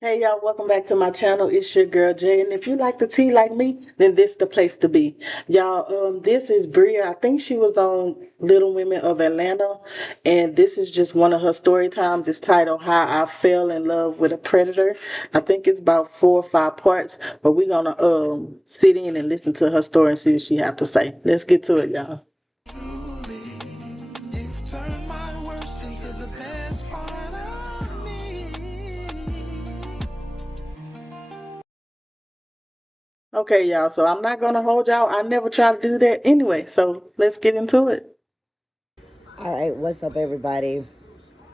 Hey y'all, welcome back to my channel. It's your girl Jay, and if you like the tea like me, then this the place to be. Y'all, this is Bria. I think she was on Little Women of Atlanta, and this is just one of her story times. It's titled "How I Fell in Love with a Predator." I think it's about 4 or 5 parts, but we're gonna sit in and listen to her story and see what she have to say. Let's get to it, y'all. You've turned my worst into the best part of me. Okay, y'all. So I'm not gonna hold y'all. I never try to do that anyway. So let's get into it. All right, what's up, everybody?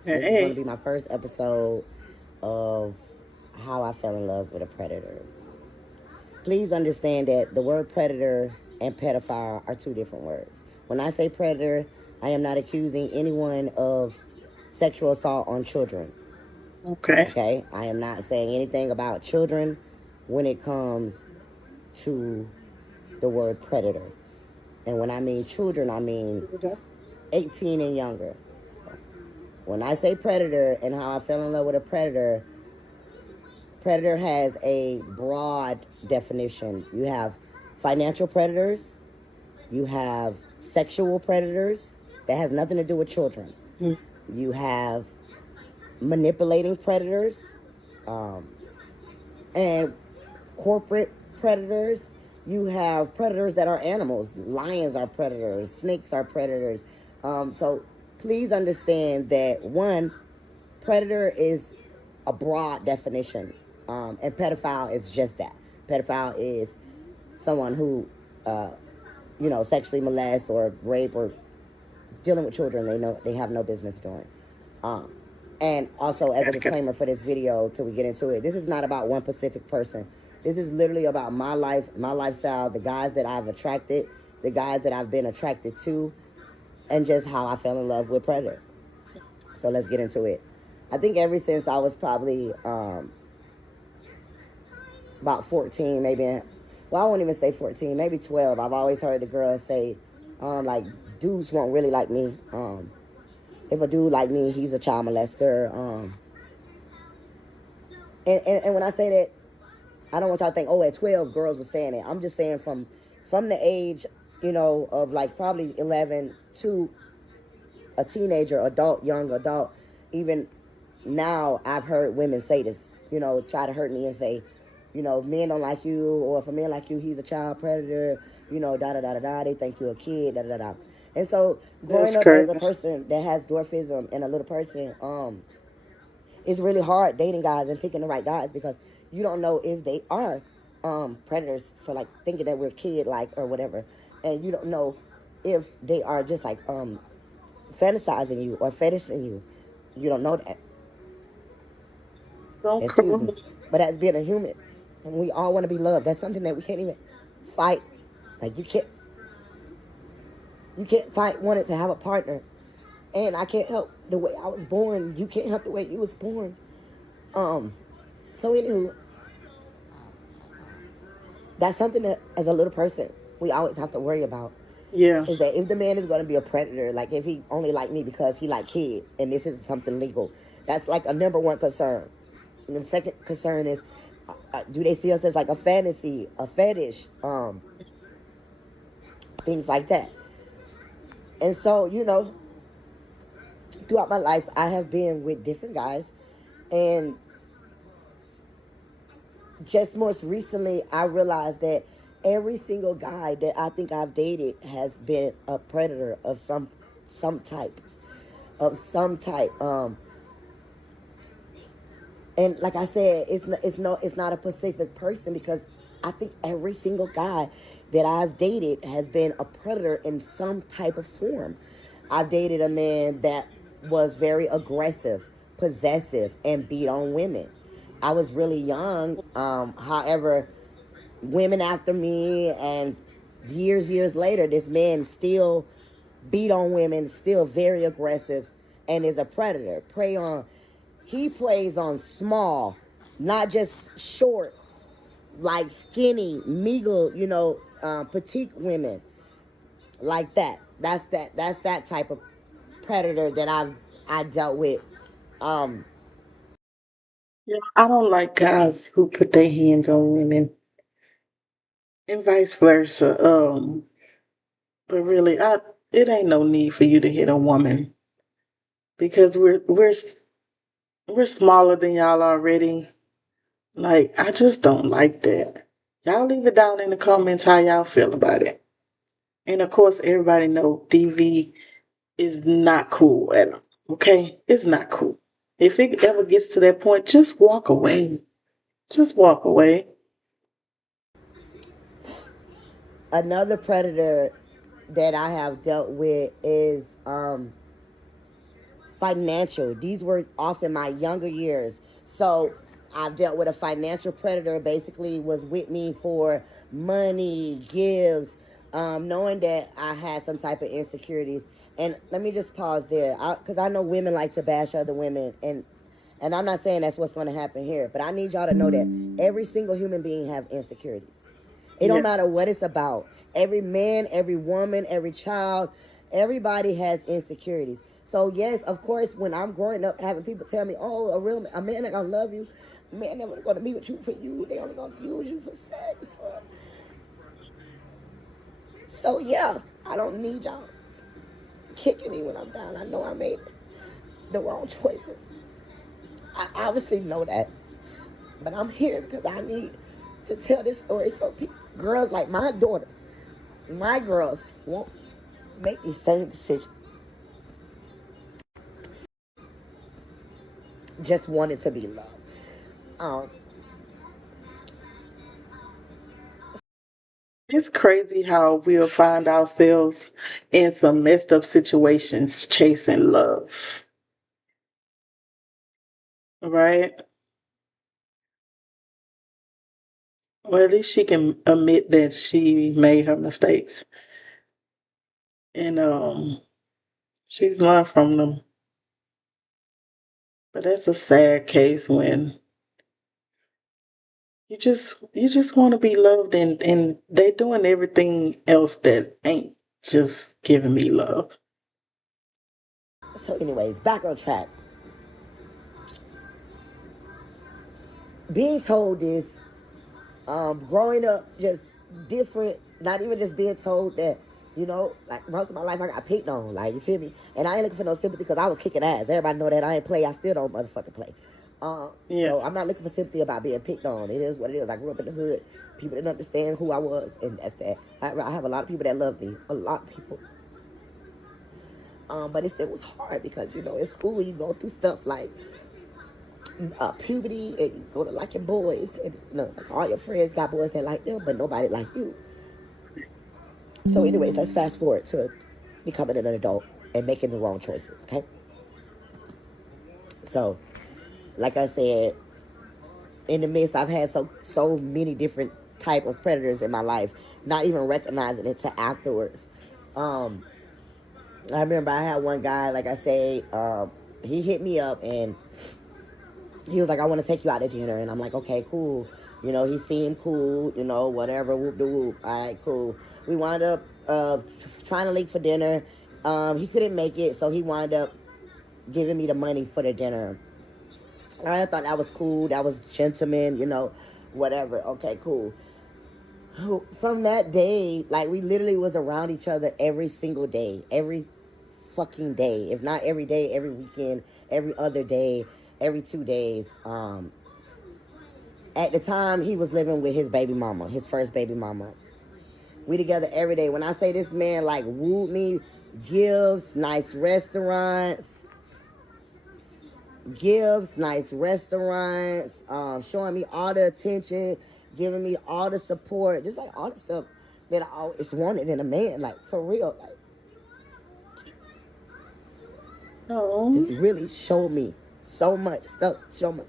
This is going to Hey. be my first episode of how I fell in love with a predator. Please understand that the word predator and pedophile are two different words. When I say predator, I am not accusing anyone of sexual assault on children. Okay. Okay? I am not saying anything about children when it comes to the word predator. And when I mean children, I mean 18 and younger. So, when I say predator and how I fell in love with a predator, predator has a broad definition. You have financial predators, you have sexual predators that has nothing to do with children. Mm. You have manipulating predators, um, and corporate predators. You have predators that are animals. Lions are predators. Snakes are predators. So please understand that one, predator is a broad definition, and pedophile is just that. Pedophile is someone who, uh, sexually molest or rape or dealing with children they have no business doing. Um, and also, as a disclaimer for this video, till we get into it, this is not about one specific person. This is literally about my life, my lifestyle, the guys that I've attracted, the guys that I've been attracted to, and just how I fell in love with predator. So let's get into it. I think ever since I was probably about 14, maybe, well, I won't even say 14, maybe 12, I've always heard the girls say, like, dudes won't really like me. If a dude like me, he's a child molester. And when I say that, I don't want y'all to think, oh, at 12, girls were saying it. I'm just saying from the age, of like probably 11 to a teenager, adult, young adult, even now I've heard women say this, try to hurt me and say, men don't like you, or if a man like you, he's a child predator, da da da da da. They think you're a kid, da da da da. And so, growing That's up as a crazy. person that has dwarfism and a little person, it's really hard dating guys and picking the right guys because you don't know if they are predators for like thinking that we're kid like or whatever, and you don't know if they are just like fantasizing you or fetishing you. You don't know that. Don't Excuse me. cry. But as being a human, and we all want to be loved. That's something that we can't even fight. Like you can't fight wanting to have a partner. And I can't help the way I was born. You can't help the way you was born. Um. So anywho, that's something that as a little person we always have to worry about. Yeah. Is that if the man is going to be a predator, like if he only like me because he like kids and this is something legal, that's like a number one concern. And the second concern is, do they see us as like a fantasy, a fetish, things like that. And so, throughout my life, I have been with different guys. And just most recently, I realized that every single guy that I think I've dated has been a predator of some type. Of some type. And like I said, it's not a specific person because I think every single guy that I've dated has been a predator in some type of form. I've dated a man that was very aggressive, possessive, and beat on women. I was really young. However, women after me, and years later, this man still beat on women, still very aggressive, and is a predator. He preys on small, not just short, like skinny, meager, petite women, like that. That's that type of predator that I dealt with. Um, Yeah, I don't like guys who put their hands on women and vice versa. But really, it ain't no need for you to hit a woman because we're smaller than y'all already. Like, I just don't like that. Y'all leave it down in the comments how y'all feel about it. And of course, everybody know DV is not cool at all. Okay, it's not cool. If it ever gets to that point, just walk away. Just walk away. Another predator that I have dealt with is financial. These were off in my younger years. So I've dealt with a financial predator, basically was with me for money, gives, knowing that I had some type of insecurities. And let me just pause there, because I know women like to bash other women, and I'm not saying that's what's going to happen here, but I need y'all to know that every single human being have insecurities. It don't Yeah. matter what it's about. Every man, every woman, every child, everybody has insecurities. So yes, of course, when I'm growing up, having people tell me, "Oh, a man that gonna love you, a man that gonna be with you for you, they only gonna use you for sex." So yeah, I don't need y'all kicking me when I'm down. I know I made the wrong choices. I obviously know that, but I'm here because I need to tell this story so people, girls like my daughter, my girls won't make the same decision. Just wanted to be loved. Um, It's crazy how we'll find ourselves in some messed up situations chasing love. Right? Well, at least she can admit that she made her mistakes. And she's learned from them. But that's a sad case when you just want to be loved and they doing everything else that ain't just giving me love. so, anyways, back on track. Being told this, growing up just different, not even just being told that, like most of my life I got picked on, like, you feel me? And I ain't looking for no sympathy because I was kicking ass. Everybody know that I ain't play, I still don't motherfucking play. Yeah. So I'm not looking for sympathy about being picked on. It is what it is. I grew up in the hood. People didn't understand who I was, and that's that. I have a lot of people that love me. A lot of people. But it was hard because, in school you go through stuff like puberty, and you go to liking boys, and like all your friends got boys that like them, but nobody like you. So, anyways, let's fast forward to becoming an adult and making the wrong choices. Okay, so like I said, in the midst, I've had so many different type of predators in my life, not even recognizing it till afterwards. Um, I remember I had one guy, like I say, he hit me up and he was like, "I want to take you out to dinner," and I'm like, "Okay, cool." He seemed cool, whatever, whoop de whoop. All right, cool. We wound up trying to link for dinner. He couldn't make it, so he wound up giving me the money for the dinner. I thought that was cool. That was gentleman, whatever. Okay, cool. From that day, like, we literally was around each other every single day, every fucking day. If not every day, every weekend, every other day, every 2 days. At the time, he was living with his baby mama, his first baby mama. We together every day. When I say this man, like, wooed me, nice restaurants, nice restaurants, showing me all the attention, giving me all the support, just like all the stuff that I always wanted in a man, like, for real. Like, Oh. just really showed me so much stuff, so much.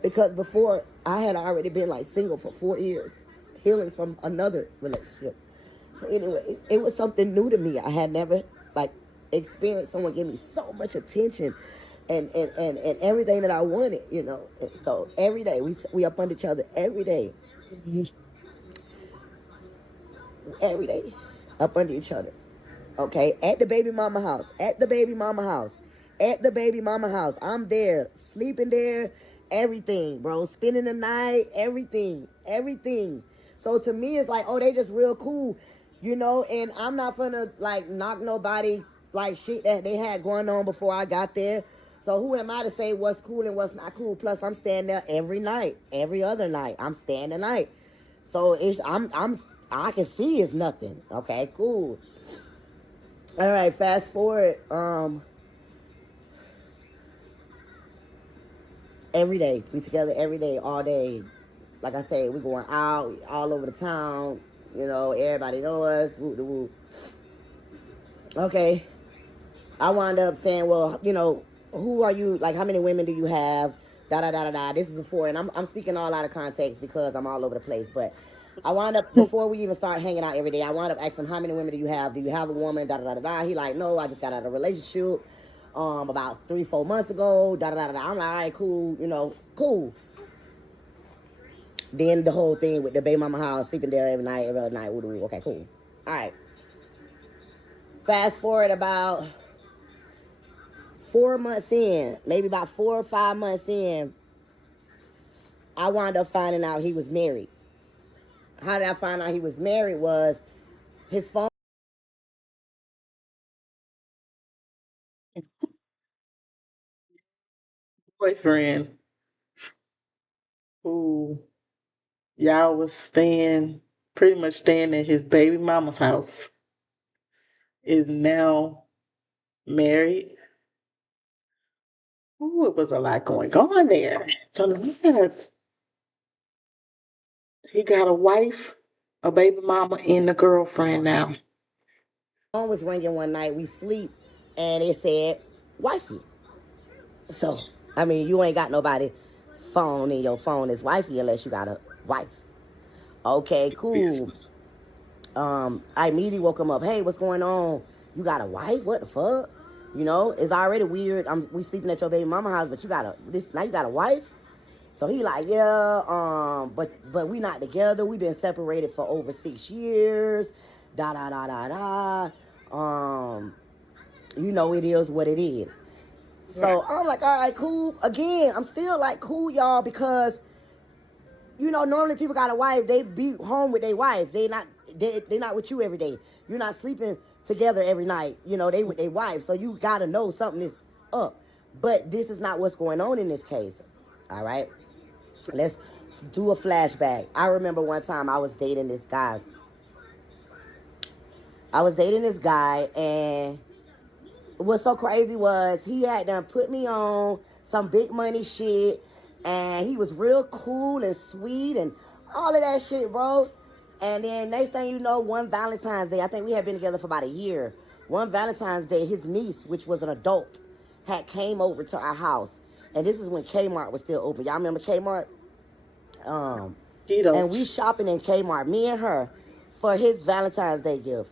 Because before, I had already been, like, single for 4 years, healing from another relationship. So anyways, it was something new to me. I had never, like, experienced someone give me so much attention and everything that I wanted, And so every day, we up under each other every day. Every day. Up under each other. Okay? At the baby mama house. At the baby mama house. At the baby mama house. I'm there, sleeping there, everything, bro. Spending the night, everything. So to me, it's like, oh, they just real cool, you know. And I'm not gonna like knock nobody like shit that they had going on before I got there. So who am I to say what's cool and what's not cool? Plus, I'm staying there every night, every other night. I'm staying the night. So I can see it's nothing. Okay, cool. All right, fast forward. Every day. We together every day, all day. Like I said, we going out all over the town. You know, everybody know us. Woo the woo. Okay. I wound up saying, well, you know, who are you? Like, how many women do you have? Da da da da da. This is before, and I'm speaking all out of context because I'm all over the place. But I wound up before we even start hanging out every day. I wound up asking him, how many women do you have? Do you have a woman? Da da da da da. He like, no, I just got out of a relationship. About 3-4 months ago. Da da da da. I'm like, all right, cool. You know, cool. Then the whole thing with the baby mama house, sleeping there every night. Okay, cool. All right. Fast forward about 4 months in, maybe about 4 or 5 months in, I wound up finding out he was married. How did I find out he was married was his phone. Boyfriend who y'all was staying, pretty much staying at his baby mama's house, is now married. Ooh, it was a lot going on there. So that he got a wife, a baby mama, and a girlfriend now. Phone was ringing one night. We sleep, and it said wifey. So I mean, you ain't got nobody phone in your phone is wifey unless you got a wife. Okay, cool. I immediately woke him up. Hey, what's going on? You got a wife? What the fuck? You know, it's already weird. We sleeping at your baby mama house, but now you got a wife. So he like, yeah, but we not together. We been separated for over 6 years. Da da da da da. You know, it is what it is. So I'm like, all right, cool. Again, I'm still like, cool, y'all, because you know, normally people got a wife, they be home with their wife. They not with you every day. You're not sleeping together every night. You know, they with their wife. So you gotta know something is up. But this is not what's going on in this case. All right. Let's do a flashback. I remember one time I was dating this guy. And what's so crazy was he had done put me on some big money shit, and he was real cool and sweet and all of that shit, bro. And then next thing you know, one Valentine's Day, I think we had been together for about a year. One Valentine's Day, his niece, which was an adult, had came over to our house. And this is when Kmart was still open. Y'all remember Kmart? And we shopping in Kmart, me and her, for his Valentine's Day gift.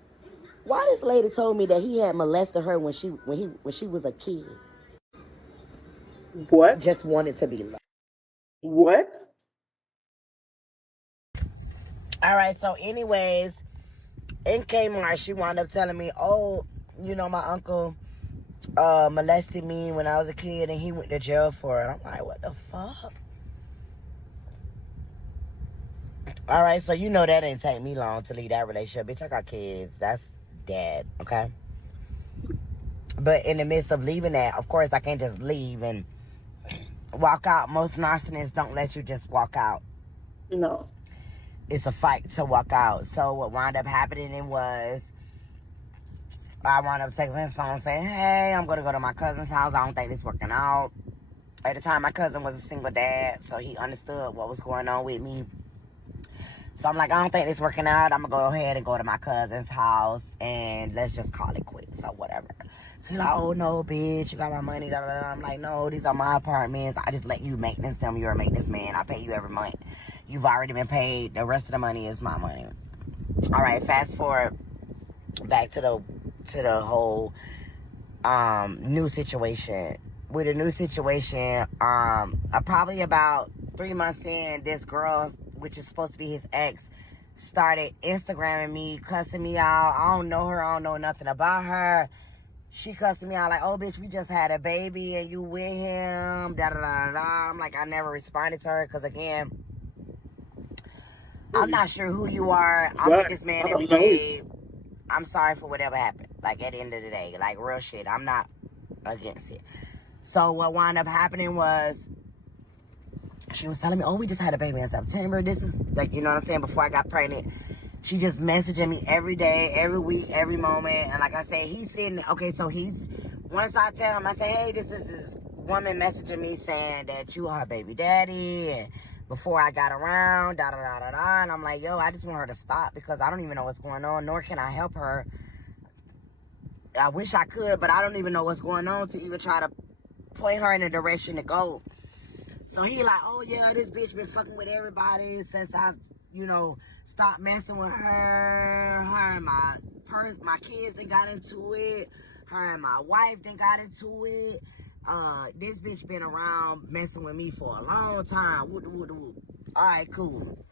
Why this lady told me that he had molested her when she was a kid? What? Just wanted to be loved. What? All right, so anyways, in Kmart, she wound up telling me, oh, you know, my uncle molested me when I was a kid and he went to jail for it. I'm like, what the fuck? All right, so you know that didn't take me long to leave that relationship. Bitch, I got kids. That's dead, okay? But in the midst of leaving that, of course, I can't just leave and walk out. Most narcissists don't let you just walk out. No. It's a fight to walk out. So what wound up happening was I wound up texting his phone saying, hey, I'm going to go to my cousin's house. I don't think this working out. At the time, my cousin was a single dad, so he understood what was going on with me. So I'm like, I don't think this working out. I'm going to go ahead and go to my cousin's house, and let's just call it quits or whatever. So he's like, oh, no, bitch, you got my money. Da, da, da. I'm like, no, these are my apartments. I just let you maintenance them. You're a maintenance man. I pay you every month. You've already been paid. The rest of the money is my money. All right, fast forward back to the whole new situation. With a new situation, probably about 3 months in, this girl, which is supposed to be his ex, started Instagramming me, cussing me out. I don't know her. I don't know nothing about her. she cussing me out like, oh, bitch, we just had a baby and you with him, da-da-da-da-da. I'm like, I never responded to her because, again, I'm not sure who you are. I'm with Right. this man I every don't know. day. I'm sorry for whatever happened. Like, at the end of the day, like, real shit. I'm not against it. So what wound up happening was she was telling me, oh, we just had a baby in September. This is, like, you know what I'm saying? Before I got pregnant, she just messaging me every day, every week, every moment. And like I said, he's sitting, okay, so once I tell him, I say, hey, this is this woman messaging me saying that you are her baby daddy. And before I got around, da-da-da-da-da. And I'm like, yo, I just want her to stop because I don't even know what's going on, nor can I help her. I wish I could, but I don't even know what's going on to even try to point her in a direction to go. So he like, oh yeah, this bitch been fucking with everybody since I, stopped messing with her. Her and my kids done got into it. Her and my wife done got into it. This bitch been around messing with me for a long time. All right, cool.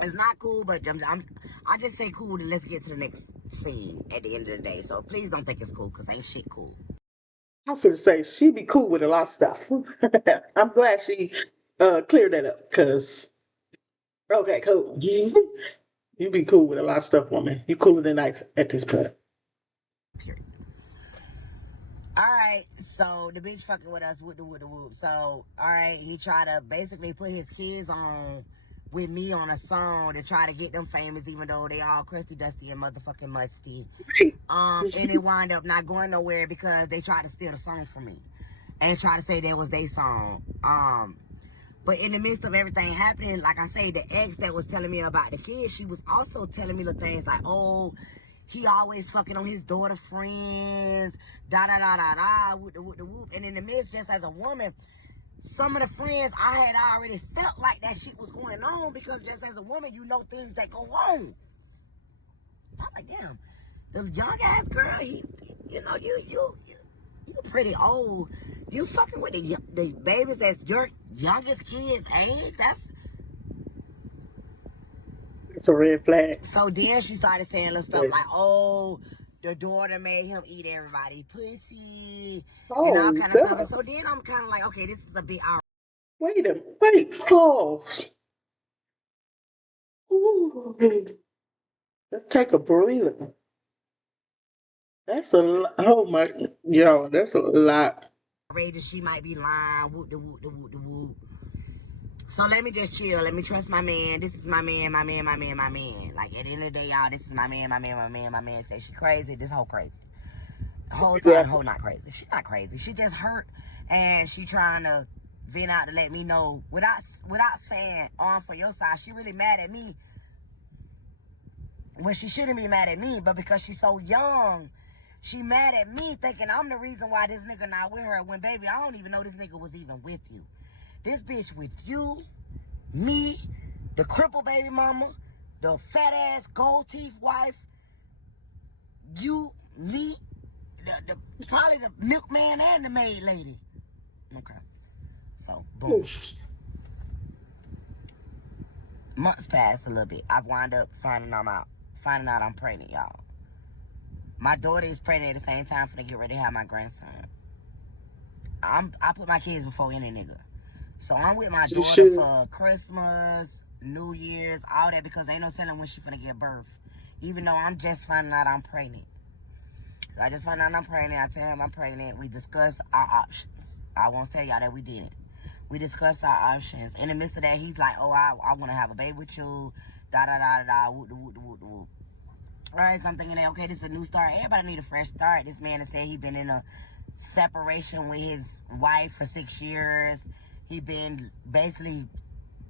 It's not cool, but I just say cool and let's get to the next scene at the end of the day. So please don't think it's cool because ain't shit cool. I'm finna say she be cool with a lot of stuff. I'm glad she cleared that up, cause okay, cool. You be cool with a lot of stuff, woman. You cooler than ice at this point. Period. Alright, so the bitch fucking with us with the whoop. So, alright, he tried to basically put his kids on with me on a song to try to get them famous, even though they all crusty, dusty, and motherfucking musty. Right. And it wound up not going nowhere because they tried to steal the song from me. And try to say that was their song. But in the midst of everything happening, like I say, the ex that was telling me about the kids, she was also telling me the things like, oh, he always fucking on his daughter friends, da-da-da-da-da, whoop. And in the midst, just as a woman, some of the friends, I had already felt like that shit was going on because just as a woman, you know things that go on. I'm like, damn, the young ass girl, you pretty old. You fucking with the babies that's your youngest kid's age? It's a red flag. So then she started saying little stuff like, oh, the daughter made him eat everybody pussy and all Oh, kind of stuff. And God. so then I'm kind of like, okay, this is a bit all Wait. Pause. Ooh. Let's take a breather. That's a lot. Oh my, yo, that's a lot. outrageous. She might be lying. Whoop. So let me just chill. Let me trust my man. This is my man. Like at the end of the day, y'all, this is my man. My man say she crazy. This whole crazy. The whole time, the whole not crazy. She not crazy. She just hurt, and she trying to vent out to let me know without saying on for your side. She really mad at me when she shouldn't be mad at me, but because she's so young, she mad at me thinking I'm the reason why this nigga not with her. When baby, I don't even know this nigga was even with you. This bitch with you, me, the crippled baby mama, the fat ass gold teeth wife, you, me, the probably the milkman and the maid lady. Okay. So, boom. Months passed a little bit. I've wound up finding out I'm pregnant, y'all. My daughter is pregnant at the same time for to get ready to have my grandson. I put my kids before any nigga. So I'm with my daughter for Christmas, New Year's, all that, because ain't no telling when she finna give birth. Even though I'm just finding out I'm pregnant. So I just found out I'm pregnant. I tell him I'm pregnant. We discuss our options. I won't tell y'all that we didn't. We discussed our options. In the midst of that, he's like, oh, I want to have a baby with you. Da-da-da-da-da. Whoop. All right, so I'm thinking, okay, this is a new start. Everybody need a fresh start. This man has said he been in a separation with his wife for 6 years. He been basically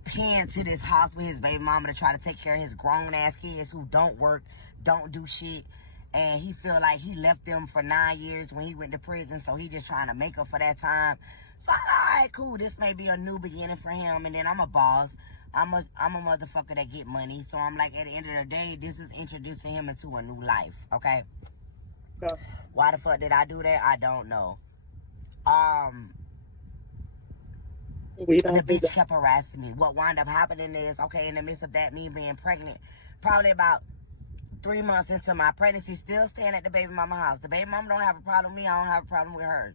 pinned to this house with his baby mama to try to take care of his grown-ass kids who don't work, don't do shit. And he feel like he left them for 9 years when he went to prison, so he just trying to make up for that time. So, all right, cool. This may be a new beginning for him. And then I'm a boss. I'm a motherfucker that get money. So I'm like, at the end of the day, this is introducing him into a new life, okay? Yeah. Why the fuck did I do that? I don't know. The bitch kept harassing me. What wound up happening is, okay, in the midst of that, me being pregnant, probably about 3 months into my pregnancy, still staying at the baby mama house. The baby mama don't have a problem with me. I don't have a problem with her.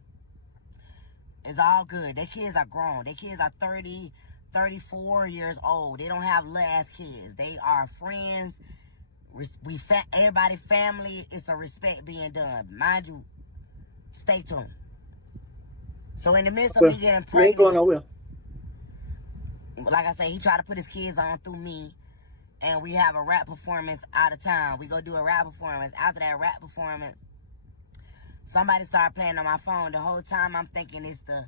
It's all good. Their kids are grown. Their kids are 30, 34 years old. They don't have little ass kids. They are friends. Everybody family. It's a respect being done. Mind you, stay tuned. So in the midst of me getting You ain't going pregnant, nowhere. like I say, he tried to put his kids on through me. And we have a rap performance out of town. We go do a rap performance. After that rap performance, somebody started playing on my phone. The whole time I'm thinking it's the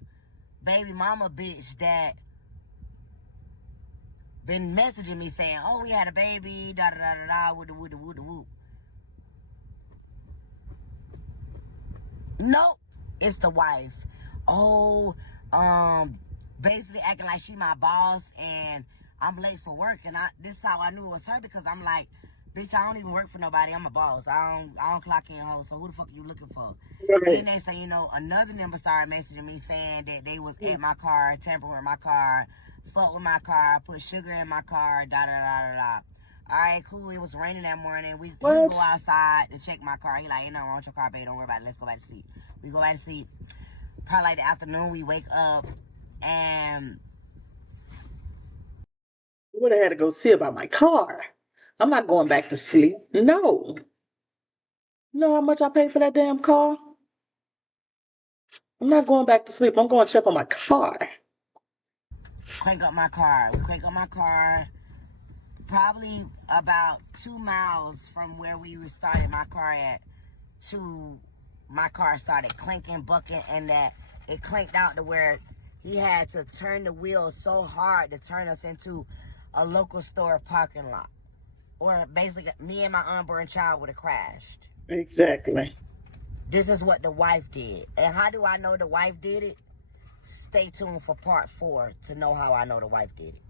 baby mama bitch that been messaging me saying, oh, we had a baby, da da da da da, woo woo woo woo. Nope, it's the wife. Oh, basically acting like she my boss and I'm late for work. And this is how I knew it was her, because I'm like, bitch, I don't even work for nobody. I'm a boss. I don't clock in home. So who the fuck are you looking for? Right. Then they say, you know, another number started messaging me saying that they was at my car, tampering with my car, fuck with my car, put sugar in my car, da da da da da. All right, cool. It was raining that morning. He go outside to check my car. He like, ain't nothing wrong with your car, baby. Don't worry about it. Let's go back to sleep. We go back to sleep. Probably like the afternoon, we wake up and You would have had to go see about my car. I'm not going back to sleep. No. You know how much I paid for that damn car? I'm not going back to sleep. I'm going to check on my car. crank up my car. We crank up my car. Probably about 2 miles from where we started my car at to my car started clanking, bucking, and that it clanked out to where he had to turn the wheel so hard to turn us into a local store parking lot. Or basically, me and my unborn child would have crashed. Exactly. This is what the wife did. And how do I know the wife did it? Stay tuned for part 4 to know how I know the wife did it.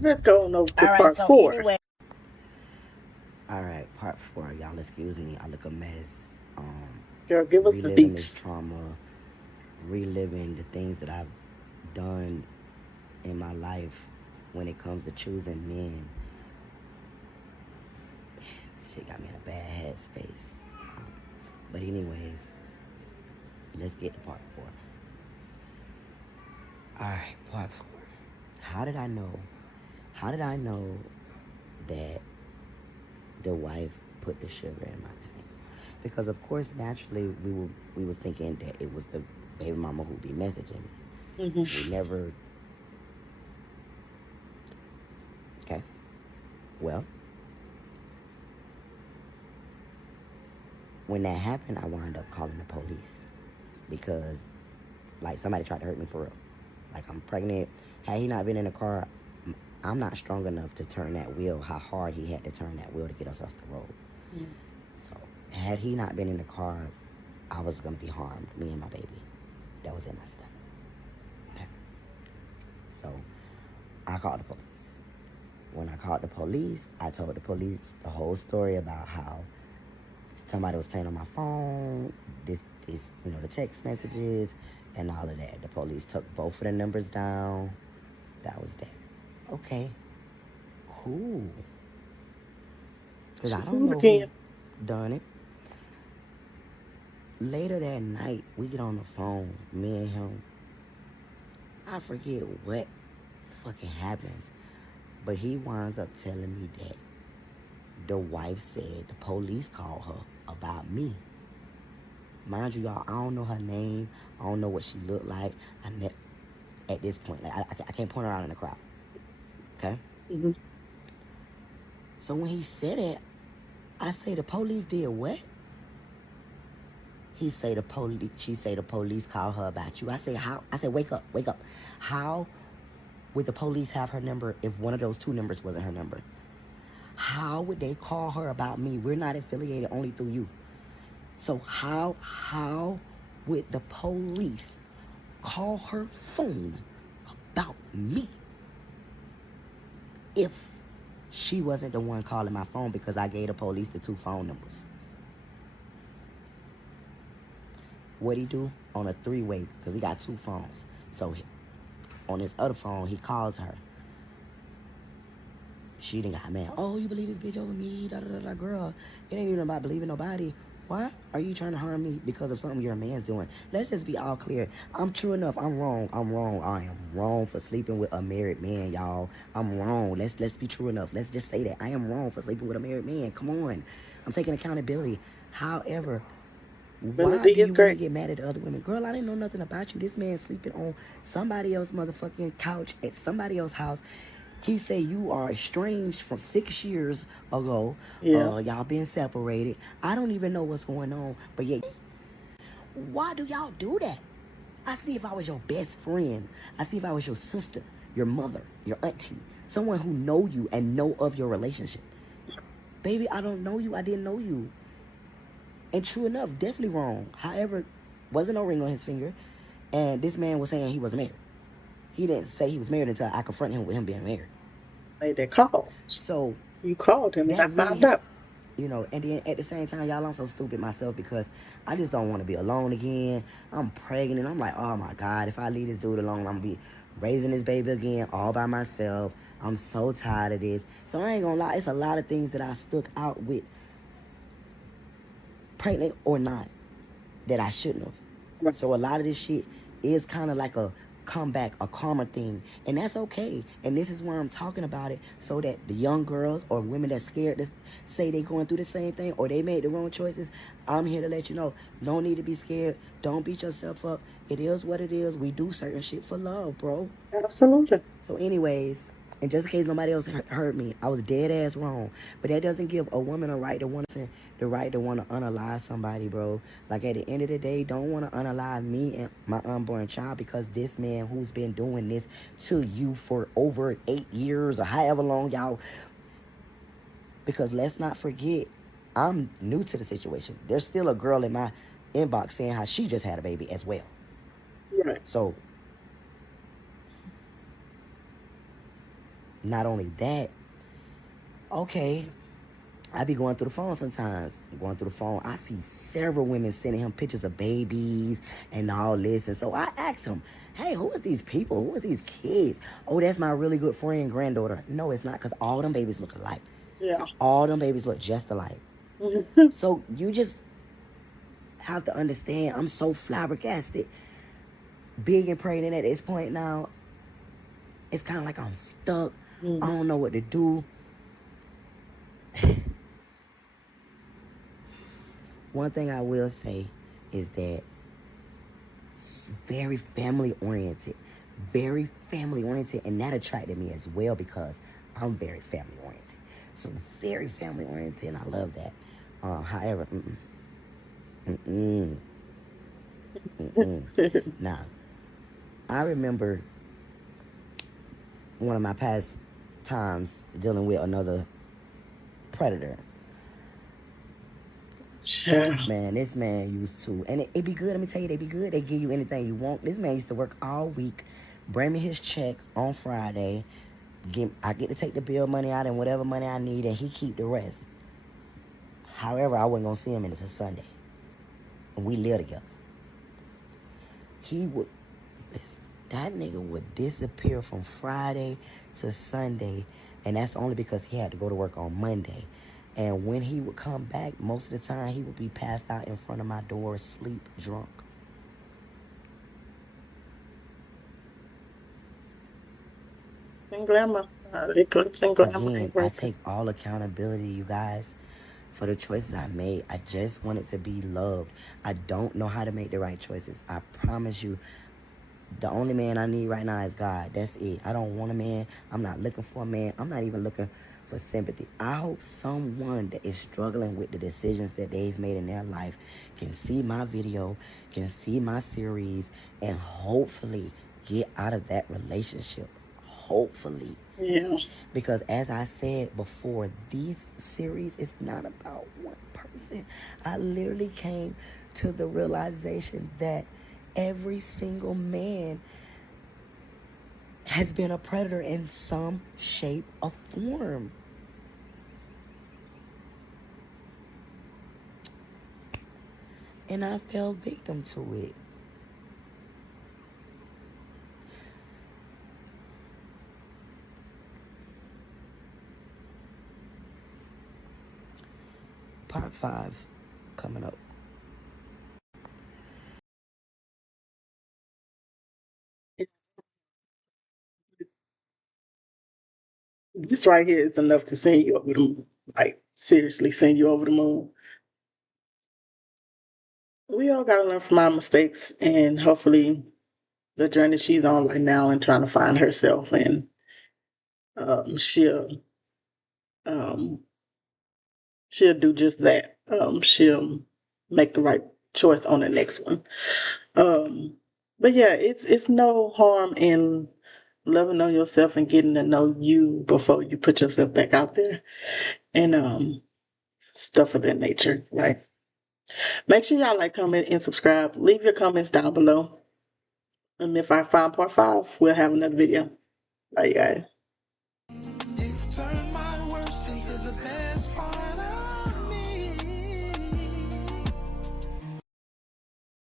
Let's go on over to All right, part so 4. anyway. All right, part 4. Y'all excuse me. I look a mess. Girl, give us the Reliving this deets. trauma, reliving the things that I've done in my life when it comes to choosing men. This shit got me in a bad headspace. But anyways, let's get to part 4. Alright, part 4. How did I know that the wife put the sugar in my tank? Because of course, naturally, we was thinking that it was the baby mama who'd be messaging me. We never. Okay. Well, when that happened, I wound up calling the police because, like, somebody tried to hurt me for real. Like, I'm pregnant. Had he not been in the car, I'm not strong enough to turn that wheel, how hard he had to turn that wheel to get us off the road. So, had he not been in the car, I was going to be harmed, me and my baby that was in my stomach. Okay. So, I called the police. When I called the police, I told the police the whole story about how somebody was playing on my phone, this, you know, the text messages and all of that. The police took both of the numbers down. That was that. Okay, cool. Because I don't know who done it. Later that night, we get on the phone, me and him. I forget what fucking happens, but he winds up telling me that the wife said the police called her about me. Mind you, y'all, I don't know her name. I don't know what she looked like. At this point, like, I can't point her out in the crowd. Okay? So when he said it, I say the police did what? She say the police called her about you. I say, how? I said, wake up. How would the police have her number if one of those 2 numbers wasn't her number? How would they call her about me? We're not affiliated, only through you. So how would the police call her phone about me if she wasn't the one calling my phone, because I gave the police the 2 phone numbers? What'd he do? On a 3-way, because he got 2 phones. So on his other phone, he calls her. She done got mad. Oh, you believe this bitch over me? Da da da da. Girl, it ain't even about believing nobody. Why are you trying to harm me because of something your man's doing? Let's just be all clear. I'm true enough. I'm wrong. I'm wrong. I am wrong for sleeping with a married man, y'all. I'm wrong. Let's be true enough. Let's just say that I am wrong for sleeping with a married man. Come on, I'm taking accountability. However, why Melody do is you want to great. get mad at the other women? Girl, I didn't know nothing about you. This man sleeping on somebody else's motherfucking couch at somebody else's house. He said you are estranged from 6 years ago. Yeah. Y'all been separated. I don't even know what's going on. But yeah, why do y'all do that? I see if I was your best friend. I see if I was your sister, your mother, your auntie, someone who know you and know of your relationship. Baby, I don't know you. I didn't know you. And true enough, definitely wrong. However, wasn't no ring on his finger. And this man was saying he wasn't married. He didn't say he was married until I confronted him with him being married. Made that call. So You called him and I that found really, out. and then at the same time, y'all, I'm so stupid myself because I just don't want to be alone again. I'm pregnant. I'm like, oh my God, if I leave this dude alone, I'm going to be raising this baby again all by myself. I'm so tired of this. So I ain't going to lie, it's a lot of things that I stuck out with, pregnant or not, that I shouldn't have. Right. So a lot of this shit is kind of like a comeback, a karma thing. And that's okay. And this is why I'm talking about it, so that the young girls or women that's scared to say they going through the same thing or they made the wrong choices, I'm here to let you know, don't need to be scared. Don't beat yourself up. It is what it is. We do certain shit for love, bro. Absolutely. So anyways, and just in case nobody else heard me, I was dead ass wrong. But that doesn't give a woman a right to want to unalive somebody, bro. Like at the end of the day, don't want to unalive me and my unborn child because this man who's been doing this to you for over 8 years or however long y'all. Because let's not forget, I'm new to the situation. There's still a girl in my inbox saying how she just had a baby as well. Right. So not only that, okay, I be going through the phone sometimes. Going through the phone, I see several women sending him pictures of babies and all this. And so I asked him, hey, who is these people? Who is these kids? Oh, that's my really good friend, granddaughter. No, it's not, because all them babies look alike. Yeah. All them babies look just alike. So you just have to understand, I'm so flabbergasted. Big and pregnant at this point now. It's kind of like I'm stuck. I don't know what to do. One thing I will say is that it's very family oriented. Very family oriented. And that attracted me as well because I'm very family oriented. So very family oriented, and I love that. However, Now, I remember one of my past times dealing with another predator. Sure. Man, this man used to, and it be good, let me tell you, they be good. They give you anything you want. This man used to work all week, bring me his check on Friday. I get to take the bill money out and whatever money I need, and he keep the rest. However, I wasn't going to see him until Sunday. And we live together. That nigga would disappear from Friday to Sunday, and that's only because he had to go to work on Monday. And when he would come back, most of the time he would be passed out in front of my door, asleep, drunk. And glamour. Eclipse and glamour Again, ain't I working. take all accountability, you guys, for the choices I made. I just wanted to be loved. I don't know how to make the right choices. I promise you, the only man I need right now is God. That's it. I don't want a man. I'm not looking for a man. I'm not even looking for sympathy. I hope someone that is struggling with the decisions that they've made in their life can see my video, can see my series, and hopefully get out of that relationship. Hopefully. Yeah. Because as I said before, these series is not about one person. I literally came to the realization that every single man has been a predator in some shape or form. And I fell victim to it. part 5 coming up. This right here is enough to send you over the moon. Like, seriously, send you over the moon. We all gotta learn from our mistakes, and hopefully the journey she's on right now and trying to find herself, and she'll um, she'll do just that. She'll make the right choice on the next one. Um, but yeah, it's no harm in loving on yourself and getting to know you before you put yourself back out there, and stuff of that nature, right? Make sure y'all like, comment, and subscribe. Leave your comments down below. And if I find part 5, we'll have another video. Bye, you guys.